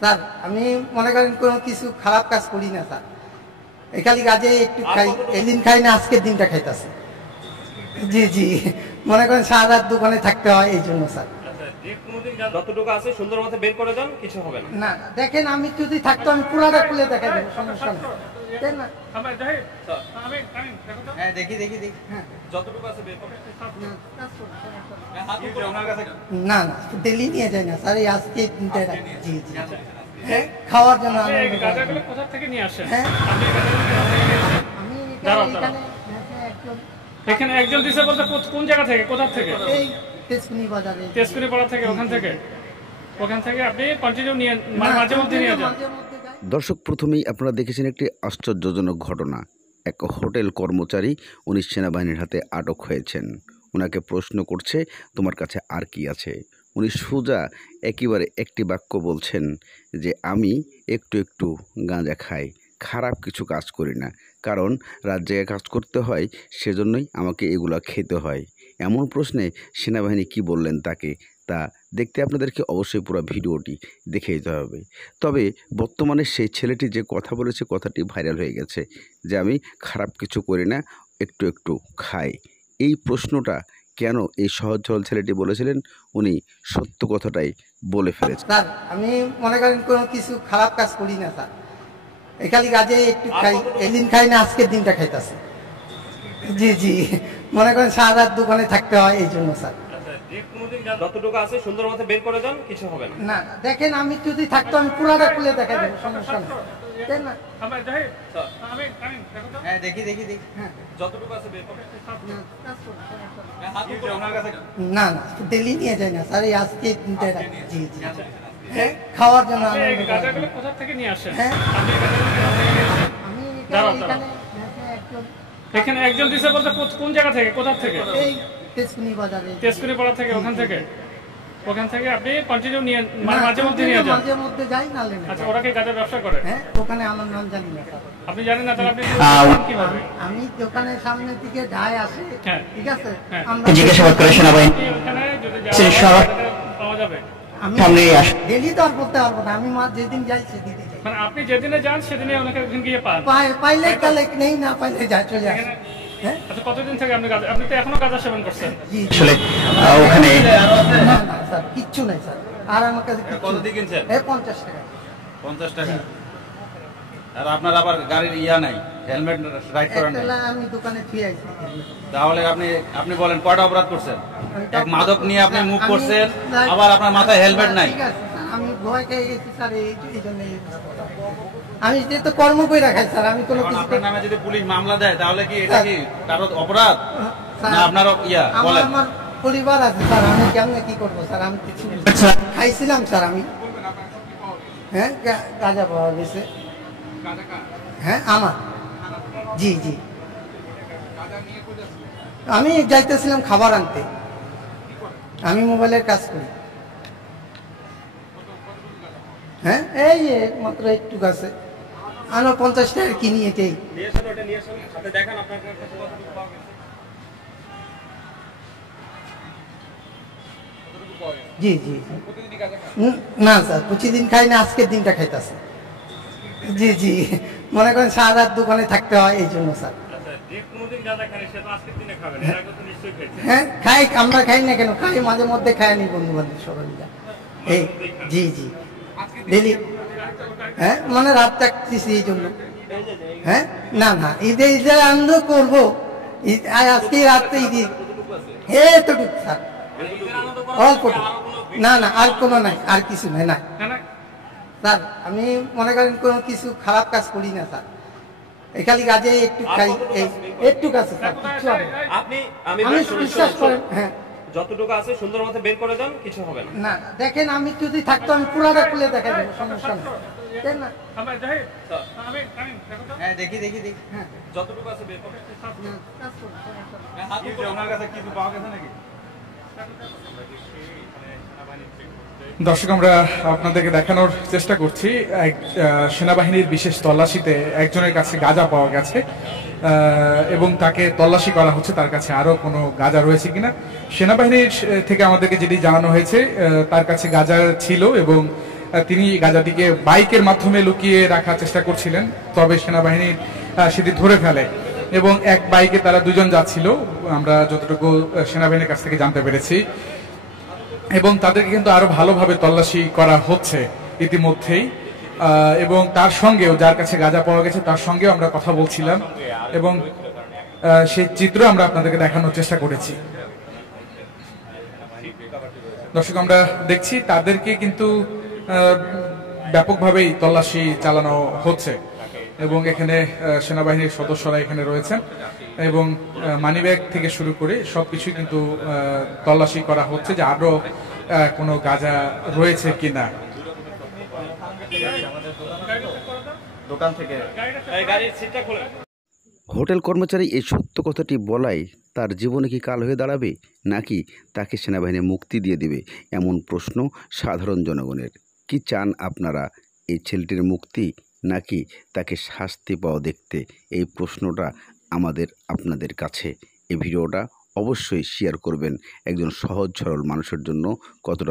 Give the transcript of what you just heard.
Sir আমি মনে করেন কোনো কিছু খারাপ কাজ করি না স্যার, খালি কাজে একটু খাই, এদিন খাই না আজকের দিনটা খাইতেছে। জি জি, মনে করেন সারা রাত দোকানে থাকতে হয় এই জন্য স্যার। যতটুকু আছে সুন্দর মতো বের করে দেন, কিছু হবে না। না দেখেন আমি যদি থাকতো আমি পুরাটা খুলে দেখা দেবো, সমস্যা নেই। হ্যাঁ দেখি দেখি দেখি, হ্যাঁ যতটুকু আছে বের করে। না না ডেলি নিয়ে যায় না স্যার, এই আজকে দিনটা। জি জি, হ্যাঁ খাওয়ার জন্য। কোথা থেকে নিয়ে আসেন? হ্যাঁ আমি এখানে একজন দিছে বলতে কোন জায়গা থেকে, কোথা থেকে? এই তেজকুনি বাজারে, তেজকুনি পাড়া থেকে, ওখান থেকে আপনি কন্টিনিউ নিয়ে মাঝে মধ্যে নিয়ে যান। দর্শক, প্রথমেই আপনারা দেখেছেন একটি আশ্চর্যজনক ঘটনা। এক হোটেল কর্মচারী উনি সেনাবাহিনীর হাতে আটক হয়েছেন। ওনাকে প্রশ্ন করছে, তোমার কাছে আর কি আছে? উনি সোজা একেবারে একটি বাক্য বলছেন যে আমি একটু একটু গাঁজা খাই, খারাপ কিছু কাজ করি না, কারণ রাত জায়গায় কাজ করতে হয়, সেজন্যই আমাকে এগুলো খেতে হয়। এমন প্রশ্নে সেনাবাহিনী কি বললেন তাকে, তা দেখতে আপনাদেরকে অবশ্যই পুরো ভিডিওটি দেখে যেতে হবে। তবে বর্তমানে সেই ছেলেটি যে কথা বলেছে, কথাটি ভাইরাল হয়ে গেছে যে আমি খারাপ কিছু করি না, একটু একটু খাই। এই প্রশ্নটা কেন এই সহজ সরল ছেলেটি বলেছিলেন, উনি সত্য কথাটাই বলে ফেলেছেন। স্যার আমি মনে করেন কোনো কিছু খারাপ কাজ করি না স্যার, খালি কাজে একটু খাই, এদিন খাই না আজকের দিনটা খাইতেছে। জি জি, মনে করেন সারা রাত দোকানে থাকতে হয় এই জন্য স্যার। যতটুকু আছে সুন্দর মতো বের করে দেন, কিছু হবে না। না দেখেন আমি যদি থাকতো আমি পুরাটা খুলে দেখা দেবো, সমস্যা নেই। হ্যাঁ দেখি দেখি দেখি, হ্যাঁ যতটুকু আছে বের করে। না না ডেলি নিয়ে যায় না স্যার, এই আজকে দিনটা। জি জি, হ্যাঁ খাওয়ার জন্য। কোথা থেকে নিয়ে আসেন? হ্যাঁ আমি এখানে একজন দিছে বলতে কোন জায়গা থেকে, কোথা থেকে? এই তেজকুনি বাজারে, তেজকুনি পাড়া থেকে, ওখান থেকে আপনি কন্টিনিউ নিয়ে মাঝে মধ্যে নিয়ে যান। মাঝে মধ্যে যাই না লেন। আচ্ছা, ওরা কি গাঁজা ব্যবসা করে? হ্যাঁ ওখানে আমার নাম জানি না স্যার। আপনি জানেন না, তাহলে আপনি কিভাবে? আমি দোকানের সামনের দিকে ঢাই আসে, ঠিক আছে, আমরা জিজ্ঞাসাবাদ করে সেনাবাহিনী ওখানে যদি পাওয়া যাবে। আমি ডেলি তো আর করতে পারবো না, আমি যেদিন যাই সেদিন যাই। মানে আপনি যেদিনে যান সেদিনে ওনাকে ওখানে গিয়ে পান? পাইলে তাহলে নেই, না পাইলে যায় চলে আসে। হ্যাঁ আচ্ছা, কতদিন থেকে আপনি তো এখনো গাঁজা সেবন করছেন? আসলে ওখানে না না স্যার কিচ্ছু নাই স্যার। আর আমার কাছে কত দিয়ে কিনছেন? 50 টাকা। 50 টাকা। আর আপনার আবার গাড়ির ইয়া নাই, হেলমেট রাইড করেন না? আমি দোকানে থুই আইছি। তাহলে আপনি বলেন কয়টা অপরাধ করছেন? এক মাদক নিয়ে আপনি মুভ করছেন, আবার আপনার মাথায় হেলমেট নাই। ঠিক আছে স্যার, আমি ভয় খেয়ে গেছি স্যার, এই জন্য আমি যেহেতু কর্ম করে রাখাই স্যার, আমি কোনো কিছু। আপনার নামে যদি পুলিশ মামলা দেয় তাহলে কি এটা কি কারো অপরাধ না আপনার ইয়া বলেন? আমার পরিবার আছে স্যার, আমি কেমনে কি করবো স্যার? আমি কিছু খাইছিলাম স্যার আমি। হ্যাঁ গাঁজা পাওয়া গেছে। হ্যাঁ আমার। জি জি, আমি যাইতেছিলাম খাবার আনতে, আমি মোবাইলের কাজ করি। হ্যাঁ এই মাত্র একটু গাছে আনো 50 টাকা কিনি, এটাই। জি জি, না স্যার প্রতিদিন খাই না আজকের দিনটা খাইতেছে। জি জি, মনে করেন সারা রাত দোকানে থাকতে হয় এই জন্য স্যার। হ্যাঁ খাই, আমরা খাই না কেন, খাই মাঝে মধ্যে, খাই নি বন্ধু বান্ধব সবাই। এই জি জি ডেলি। হ্যাঁ মানে রাত থাকতেছি এই জন্য। হ্যাঁ না না ঈদে আনন্দ করবো, আজকে রাত্রে ঈদ এতটুকু স্যার, অল্পটুকু। না না আর কোনো নাই, আর কিছু নাই না স্যার। আমি মনে করেন কোনো কিছু খারাপ কাজ করি না স্যার, খালি কাজে একটু খাই, একটু কাছে স্যার। আমি বিশ্বাস করেন। হ্যাঁ যতটুকু আছে সুন্দর মতো বের করে দেন, কিছু হবে না। না দেখেন আমি যদি থাকতো আমি পুরাটা খুলে দেখা দেবো, সমস্যা নেই। হ্যাঁ দেখি দেখি দেখি, হ্যাঁ যতটুকু আছে বের করে। আপনার কাছে কিছু পাওয়া গেছে নাকি? দর্শক, আমরা আপনাদেরকে দেখানোর চেষ্টা করছি সেনাবাহিনীর বিশেষ তল্লাশিতে একজনের কাছে গাঁজা পাওয়া গেছে এবং তাকে তল্লাশি করা হচ্ছে তার কাছে আরো কোনো গাঁজা রয়েছে কিনা। সেনাবাহিনীর থেকে আমাদেরকে যেটি জানানো হয়েছে তার কাছে গাঁজা ছিল এবং তিনি গাঁজাটিকে বাইকের মাধ্যমে লুকিয়ে রাখার চেষ্টা করছিলেন, তবে সেনাবাহিনী সেটি ধরে ফেলে এবং এক বাইকে তারা দুজন যাচ্ছিল, আমরা যতটুকু সেনাবাহিনীর কাছ থেকে জানতে পেরেছি, এবং তাদেরকে কিন্তু আরো ভালোভাবে তল্লাশি করা হচ্ছে ইতিমধ্যেই। এবং তার সঙ্গেও, যার কাছে গাঁজা পাওয়া গেছে তার সঙ্গেও আমরা কথা বলছিলাম এবং সেই চিত্র আমরা আপনাদেরকে দেখানোর চেষ্টা করেছি। দর্শক, আমরা দেখছি তাদেরকে কিন্তু ব্যাপকভাবেই তল্লাশি চালানো হচ্ছে এবং এখানে সেনাবাহিনীর সদস্যরা এখানে রয়েছেন এবং মানিব্যাগ থেকে শুরু করে সবকিছুই কিন্তু তল্লাশি করা হচ্ছে যে আরো কোনো গাঁজা রয়েছে কিনা। দোকান থেকে গাড়ির সিটটা খুলে হোটেল কর্মচারী এই সত্য কথাটি বলাই তার জীবনে কি কাল হয়ে দাঁড়াবে, নাকি তাকে সেনাবাহিনী মুক্তি দিয়ে দেবে, এমন প্রশ্ন সাধারণ জনগণের। কি চান আপনারা, এই ছেলেটির মুক্তি নাকি তাকে শাস্তি পাওয়া দেখতে? এই প্রশ্নটা আমাদের আপনাদের কাছে। এই ভিডিওটা অবশ্যই শেয়ার করবেন একজন সহজ সরল মানুষের জন্য কতটা